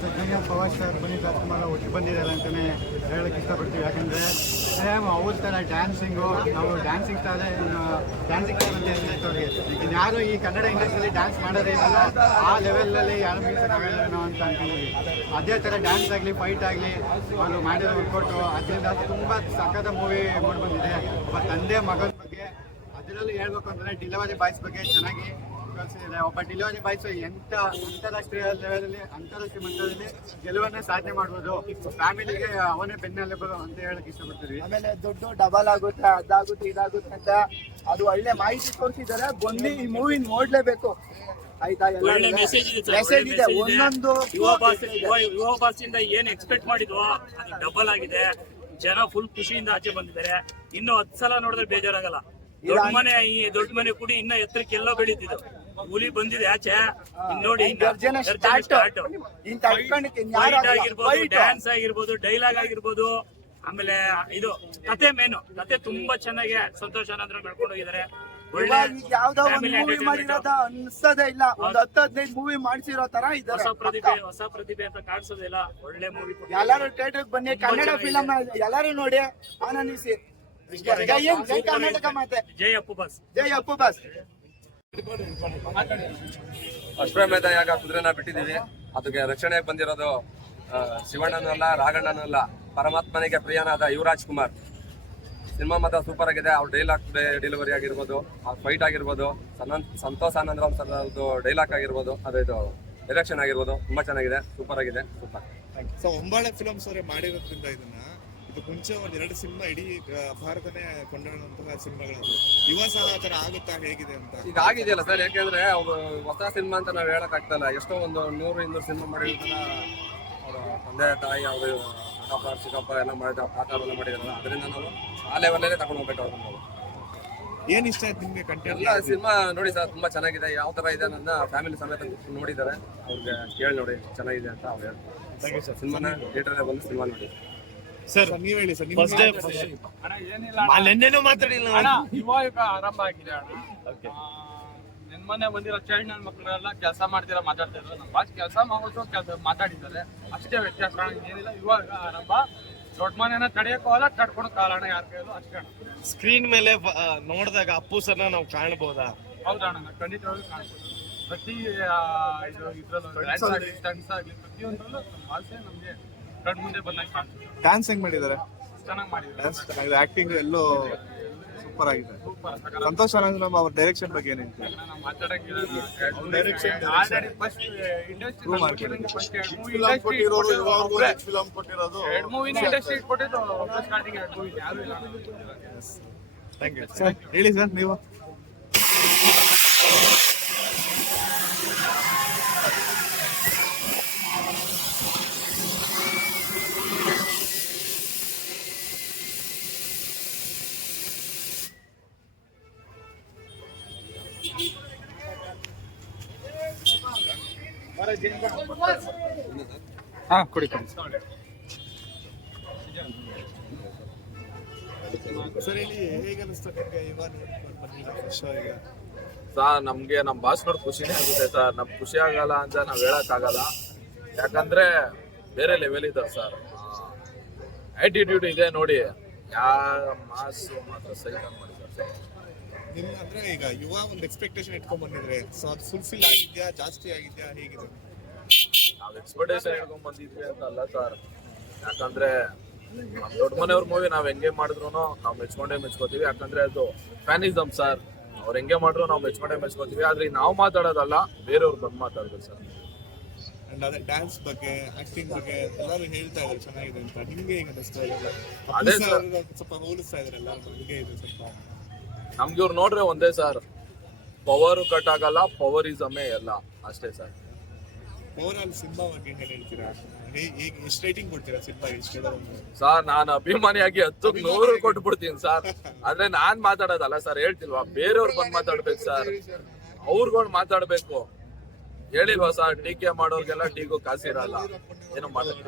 ಸಜ್ಜನಿಯ Pawar sir Puneeth Rajkumar ಒಟ್ಟು ಬಂದಿದ್ದಾರೆ ಅಂತಲೇ ಹೇಳಕ್ಕೆ ಇಷ್ಟಪಡ್ತೀವಿ. ಯಾಕಂದರೆ ಸೇಮ್ ಅವ್ರ ಥರ ಡ್ಯಾನ್ಸಿಂಗು ನಾವು ಡ್ಯಾನ್ಸಿಂಗ್ ಸ್ಟಾರ್ ಡ್ಯಾನ್ಸಿಂಗ್ ಸ್ಟಾರ್ ಅಂತ ಅವ್ರಿಗೆ ಈಗ ಯಾರು ಈ ಕನ್ನಡ ಇಂಡಸ್ಟ್ರಿಯಲ್ಲಿ ಡ್ಯಾನ್ಸ್ ಮಾಡೋದೇ ಇಲ್ಲ ಆ ಲೆವೆಲಲ್ಲಿ ಯಾರು ಮೀಸಕ್ಕಾಗಲ್ಲ ನಾವು ಅಂತ ಅನ್ಕೊಂಡಿದ್ವಿ ಅದೇ ಥರ ಡ್ಯಾನ್ಸ್ ಆಗಲಿ ಫೈಟ್ ಆಗಲಿ, ಅವರು ಮಾಡಿರೋ ವರ್ಕೌಟು ಅದರಿಂದ ತುಂಬ ಸಖತ್ ಮೂವಿ ಮೂಡಿ ಬಂದಿದೆ. ಒಬ್ಬ ತಂದೆ ಮಗನ ಬಗ್ಗೆ, ಅದರಲ್ಲೂ ಹೇಳ್ಬೇಕು ಅಂದರೆ ಡಿಲಿವರಿ ಬಾಯ್ಸ್ ಬಗ್ಗೆ ಚೆನ್ನಾಗಿ ಕಲಿಸಿದ್ದಾರೆ ಒಬ್ಬ ಡೆಲಿವರಿ ಬಾಯ್ಸ್ ಎಂತ ಅಂತಾರಾಷ್ಟ್ರೀಯ ಲೆವೆಲಲ್ಲಿ ಅಂತಾರಾಷ್ಟ್ರೀಯ ಮಟ್ಟದಲ್ಲಿ ಗೆಲುವನ್ನೇ ಸಾಧನೆ ಮಾಡ್ಬೋದು. ಫ್ಯಾಮಿಲಿಗೆ ಅವನೇ ಬೆನ್ನೆಲುಬು ಅಂತ ಹೇಳಕ್ ಇಷ್ಟಪಡ್ತೀವಿ. ಆಮೇಲೆ ದುಡ್ಡು ಡಬಲ್ ಆಗುತ್ತೆ ಅದಾಗುತ್ತೆ ಇದಾಗುತ್ತೆ ಅಂತ ಅದು ಒಳ್ಳೆ ಮಾಹಿತಿ ತೋರಿಸಿದ್ದಾರೆ. ಬಂದು ಈ ಮೂವಿ ನೋಡ್ಲೇಬೇಕು. ಆಯ್ತಾ ಎಲ್ಲ ಒಳ್ಳೆ ಮೆಸೇಜ್ ಇದೆ ಸರ್ ಮೆಸೇಜ್ ಇದೆ. ಒಂದೊಂದು ಯುವ ಬಾಸ್ ಯುವ ಯುವ ಬಾಸಿಂದ ಏನ್ ಎಕ್ಸ್ಪೆಕ್ಟ್ ಮಾಡಿದ್ವೋ ಅದು ಡಬಲ್ ಆಗಿದೆ. ಜನ ಫುಲ್ ಖುಷಿಯಿಂದ ಆಚೆ ಬಂದಿದ್ದಾರೆ. ಇನ್ನು ಹತ್ತು ಸಲ ನೋಡಿದ್ರೆ ಬೇಜಾರಾಗಲ್ಲ. ದೊಡ್ಡ ಮನೆ ಈ ದೊಡ್ಡ ಮನೆ ಕೂಡಿ ಇನ್ನ ಎತ್ತರಕ್ಕೆಲ್ಲ ಬೆಳೀತಿದ್ರು ಬೆಳೀತಿದ್ದು. ಹುಲಿ ಬಂದಿದೆ ಆಚೆ. ಇನ್ ನೋಡಿ ಗರ್ಜನೆ ಸ್ಟಾರ್ಟ್. ಇಂತ ಇಟ್ಕೊಂಡಕ್ಕೆ ಫೈಟ್ ಆಗಿರ್ಬೋದು ಡ್ಯಾನ್ಸ್ ಆಗಿರ್ಬೋದು ಡೈಲಾಗ್ ಆಗಿರ್ಬೋದು. ಆಮೇಲೆ ಇದು ಕತೆ ಮೇನು ಕತೆ ತುಂಬಾ ಚೆನ್ನಾಗಿ ಸಂತೋಷ ಅನ್ನೋದ್ರ ನಡ್ಕೊಂಡು ಹೋಗಿದ್ದಾರೆ. ಒಳ್ಳೆ ಯಾವ್ದೋ ಒಂದು ಮೂವಿ ಮಾಡಿರೋದ ಅನ್ಸದೇ ಇಲ್ಲ. ಒಂದ್ ಹತ್ತು ಹದಿನೈದು ಮೂವಿ ಮಾಡಿಸಿರೋ ತರ ಹೊಸ ಇದಾರೆ ಪ್ರತಿಭೆ ಹೊಸ ಪ್ರತಿಭೆ ಅಂತ ಕಾಣಿಸೋದಿಲ್ಲ ಒಳ್ಳೆ ಮೂವಿ ಎಲ್ಲಾರು ಥಿಯೇಟರ್ ಬನ್ನಿ. ಕನ್ನಡ ಫಿಲಂ ಎಲ್ಲಾರು ನೋಡಿ. ಆನಂದಿಸಿ. ಜೈ ಕರ್ನಾಟಕ ಮಾತೆ. ಜೈ ಅಪ್ಪು ಬಾಸ್. ಜೈ ಅಪ್ಪು ಬಸ್. ಅಶ್ವಮೇಧ ಯಾಗ ಕುದುರೆನ ಬಿಟ್ಟಿದ್ದೀವಿ. ಅದಕ್ಕೆ ರಕ್ಷಣೆಗೆ ಬಂದಿರೋದು ಶಿವಣ್ಣನೂ ಅಲ್ಲ, ರಾಘಣ್ಣನೂ ಅಲ್ಲ, ಪರಮಾತ್ಮನಿಗೆ ಪ್ರಿಯನಾದ ಯುವರಾಜ್ ಕುಮಾರ್. ಸಿನಿಮಾ ಮಾತ್ರ ಸೂಪರ್ ಆಗಿದೆ. ಅವ್ರ ಡೈಲಾಗ್ ಡೆಲಿವರಿ ಆಗಿರ್ಬೋದು, ಆ ಫೈಟ್ ಆಗಿರ್ಬೋದು, ಸನಂತ್, ಸಂತೋಷ್ ಆನಂದರಾಮ್ ಸರ್ ಡೈಲಾಗ್ ಆಗಿರ್ಬೋದು, ಅದೇ ಇದು ಡೈರೆಕ್ಷನ್ ಆಗಿರ್ಬೋದು, ತುಂಬಾ ಚೆನ್ನಾಗಿದೆ. ಸೂಪರ್ ಆಗಿದೆ. ಸೂಪರ್ ಸೊ ಒಂಬಾಳೆ ಫಿಲಮ್ಸ್ ಅವರೇ ಮಾಡಿರೋದ್ರಿಂದ ಇದನ್ನ ಇದು ಮುಂಚೆ ಒಂದ್ ಎರಡು ಸಿನಿಮಾ ಇಡೀ ಭಾರತನೇ ಕೊಂಡಾಡುವಂತಹ ಸಿನಿಮಾಗಳು ಯುವ ಸಹ ಆ ಥರ ಆಗುತ್ತಾ ಹೇಗಿದೆ ಅಂತ? ಈಗ ಆಗಿದೆಯಲ್ಲ ಸರ್ ಯಾಕೆಂದ್ರೆ ಅವರು ಹೊಸ ಸಿನಿಮಾ ಅಂತ ನಾವು ಹೇಳಕ್ ಆಗ್ತಲ್ಲ ಎಷ್ಟೋ ಒಂದು ನೂರು ಇನ್ನೂರು ಸಿನಿಮಾ ಮಾಡಿರ್ತಾರ ಅವ್ರ ತಂದೆ ತಾಯಿ ಅವರು ದೊಡ್ಡಪ್ಪ ಚಿಕ್ಕಪ್ಪ ಎಲ್ಲ ಮಾಡಿದ ಪಾತ್ರ ಎಲ್ಲ ಮಾಡಿದಾರಲ್ಲ. ಅದರಿಂದ ನಾವು ಆ ಲೆವೆಲಲ್ಲೇ ತಗೊಂಡು ಹೋಗ್ಬೇಕು ಅವ್ರನ್ನ ನಾವು. ಏನ್ ಇಷ್ಟ ಆಯ್ತು ನಿಮ್ಗೆ ಕಂಟೆಂಟ್ ಎಲ್ಲ ಸಿನಿಮಾ ನೋಡಿ ಸರ್ ತುಂಬಾ ಚೆನ್ನಾಗಿದೆ. ಯಾವ ತರ ಇದೆ ನನ್ನ ಫ್ಯಾಮಿಲಿ ಸಮೇತ ನೋಡಿದ್ದಾರೆ. ಅವ್ರಿಗೆ ಕೇಳಿ ನೋಡಿ ಚೆನ್ನಾಗಿದೆ ಅಂತ ಅವ್ರು ಹೇಳ್ತಾರೆ. ಸಿನಿಮಾನ ಥಿಯೇಟರ್ ಬಂದು ಸಿನಿಮಾ ನೋಡಿ. ಸರ್ ನೀವ್ ಹೇಳಿ ಸರ್ ಫಸ್ಟ್ ನೆನ್ನೆನೂ ಮಾತಾಡಿಲ್ಲ ಅಣ್ಣ ಇವಾಗ ಆರಂಭ ಆಗಿದೆ ಅಣ್ಣ. ನೆನ್ಮನೆ ಬಂದಿರೋ ಚೈಲ್ಡ್ ನನ್ನ ಮಕ್ಕಳೆಲ್ಲ ಕೆಲಸ ಮಾಡ್ತಿರ ಮಾತಾಡ್ತಿದ್ರು ನಮ್ಮ ಬಾಸ್ ಕೆಲಸ ಮಾಡೋದು ಕೆಲಸ ಮಾತಾಡಿದ್ದಾರೆ. ಅಷ್ಟೇ ವ್ಯತ್ಯಾಸ ಏನಿಲ್ಲ ಇವಾಗ ಆರಂಭ. ದೊಡ್ಡ ಮನೆನ ತಡೆಯೋಕ್ಕೋಲ್ಲ ತಡ್ಕೊಂಡು ಕಾಲಣ ಯಾರ ಕೈಯಲ್ಲೂ ಅಷ್ಟೇ ಸ್ಕ್ರೀನ್ ಮೇಲೆ ನೋಡಿದಾಗ ಅಪ್ಪು ಸರ್ನ ನಾವು ಕಾಣಬಹುದಾ ಹೌದಣ್ಣ ನಾನು ಖಂಡಿತವಾಗ್ಲೂ ಕಾಣ್ಬೋದು ಪ್ರತಿ ಇದು ಇದ್ರಲ್ಲೂ ಪ್ರತಿಯೊಂದರಲ್ಲೂ ನಮ್ಮ ಭಾಷೆ ನಮಗೆ ಕಣ್ ಮುಂದೆ ಬಂದಾಗ ಕಾಣ್ತದೆ. ಡ್ಯಾನ್ಸ್ ಹೆಂಗ್ ಮಾಡಿದ್ದಾರೆ? ಚೆನ್ನಾಗಿ ಮಾಡಿದ್ದಾರೆ. ಡ್ಯಾನ್ಸ್ ಚೆನ್ನಾಗಿದೆ. ಆಕ್ಟಿಂಗ್ ಎಲ್ಲೋ ಸೂಪರ್ ಆಗಿದೆ. ಸೂಪರ್ ಸಂತೋಷ್ ಅವ್ರ ಡೈರೆಕ್ಷನ್ ಬಗ್ಗೆ ಏನು ನಾವು ಆಲ್ರೆಡಿ ಫಸ್ಟ್ ಫಿಲಂ ಕೊಟ್ಟಿರೋದು ಎರಡು ಮೂವಿ ಇಂಡಸ್ಟ್ರಿ ಕೊಟ್ಟಿದ್ದು ಸ್ಟಾರ್ಟಿಂಗ್ ಎರಡು ಮೂವಿ ಯಾರು ಇಲ್ಲ. ಥ್ಯಾಂಕ್ ಯು ಸರ್ ಹೇಳಿ ಸರ್ ನೀವು? ಹಾ ಕೊಡಿ ಕೊಡಿ. ಸರ್ ಹೇಗೆ ನಿಮ್ಗೆ ಇವಾಗ ನೋಡ್ಕೊಂಡು ಈಗ ಸರ್ ನಮ್ಗೆ ನಮ್ ಬಾಸ್ ನೋಡಿ ಖುಷಿನೇ ಆಗುತ್ತೆ ಸರ್. ನಮ್ ಖುಷಿ ಆಗಲ್ಲ ಅಂತ ನಾವ್ ಹೇಳಕ್ ಆಗಲ್ಲ. ಯಾಕಂದ್ರೆ ಬೇರೆ ಲೆವೆಲ್ ಇದಾರೆ ಸರ್. ಆಟಿಟ್ಯೂಡ್ ಇದೆ ನೋಡಿ. ಯಾ ಮಾಸು ಮಾತ್ರ ಸೈಕ್ ಮಾಡಿದ್ದಾರೆ ಸರ್. ನಿಮ್ ಅಂದ್ರೆ ಈಗ ಯುವ ಒಂದು ಎಕ್ಸ್ಪೆಕ್ಟೇಷನ್ ಇಟ್ಕೊಂಡ್ ಬಂದಿದ್ರೆ ಸೊ ಅದು ಫುಲ್ಫಿಲ್ ಆಗಿದ್ಯಾ ಜಾಸ್ತಿ ಆಗಿದ್ಯಾ ಹೇಗಿದೆ? ನಾವು ಎಕ್ಸ್ಪೆಕ್ಟೇಷನ್ ಇಟ್ಕೊಂಡ್ ಬಂದಿದ್ವಿ ಅಂತ ಅಲ್ಲ ಸರ್ ಯಾಕಂದ್ರೆ ನಮ್ ದೊಡ್ಡ ಮನೆಯವ್ರ ಮೂವಿ ನಾವ್ ಹೆಂಗೆ ಮಾಡಿದ್ರು ನಾವು ಮೆಚ್ಕೊಂಡೇ ಮೆಚ್ಕೋತೀವಿ. ಯಾಕಂದ್ರೆ ಅದು ಫ್ಯಾನಿಸಮ್ ಸರ್ ಅವ್ರು ಹೆಂಗೆ ಮಾಡಿದ್ರು ನಾವು ಮೆಚ್ಕೊಂಡೇ ಮೆಚ್ಕೋತೀವಿ. ಆದ್ರೆ ನಾವು ಮಾತಾಡೋದಲ್ಲ ಬೇರೆಯವ್ರು ಬಂದು ಮಾತಾಡ್ಬೇಕು ಸರ್ ಅಂಡ್ ಅದೇ ಡ್ಯಾನ್ಸ್ ಬಗ್ಗೆ ಆಕ್ಟಿಂಗ್ ಬಗ್ಗೆ ಎಲ್ಲರೂ ಹೇಳ್ತಾ ಇದ್ದಾರೆ ಚೆನ್ನಾಗಿದೆ ಅಂತ. ನಿಮ್ಗೆ ಈಗ ಅನಿಸ್ತಾ ಇದೆ? ಅದೇ sir ಸ್ವಲ್ಪ ಹೋಲಿಸ್ತಾ ಇದ್ದಾರೆ ಎಲ್ಲರೂ ನಿಮಗೆ ಇದೆ ಸ್ವಲ್ಪ ನಮ್ಗೆ ಇವ್ರು ನೋಡ್ರೆ ಒಂದೇ ಸರ್. ಪವರ್ ಕಟ್ ಆಗಲ್ಲ ಪವರ್ ಇಸ್ ಅಮೇ ಎಲ್ಲ ಅಷ್ಟೇ ಸರ್. ಓವರ್ ಆಲ್ ಸಿನಿಮಾ ಬಗ್ಗೆ ಏನ್ ಹೇಳ್ತೀರಾ? ಹೇ- ಹೇಗೆ ಎಷ್ಟು ರೇಟಿಂಗ್ ಕೊಡ್ತೀರಾ ಸಿನಿಮಾ ಎಷ್ಟು ಸರ್ ನಾನು ಅಭಿಮಾನಿಯಾಗಿ ಹತ್ತು ನೂರು ಕೊಟ್ಬಿಡ್ತೀನಿ ಸರ್. ಆದ್ರೆ ನಾನ್ ಮಾತಾಡೋದಲ್ಲ ಸರ್ ಹೇಳ್ತಿಲ್ವಾ? ಬೇರೆಯವ್ರು ಬಂದ್ ಮಾತಾಡ್ಬೇಕು ಸರ್. ಅವ್ರುಗಳು ಮಾತಾಡ್ಬೇಕು. ಹೇಳಿಲ್ವಾ ಸರ್ ಟೀಕೆ ಮಾಡೋರ್ಗೆಲ್ಲ ಟೀಗೂ ಕಾಸಿರಲ್ಲ ಏನು ಸರ್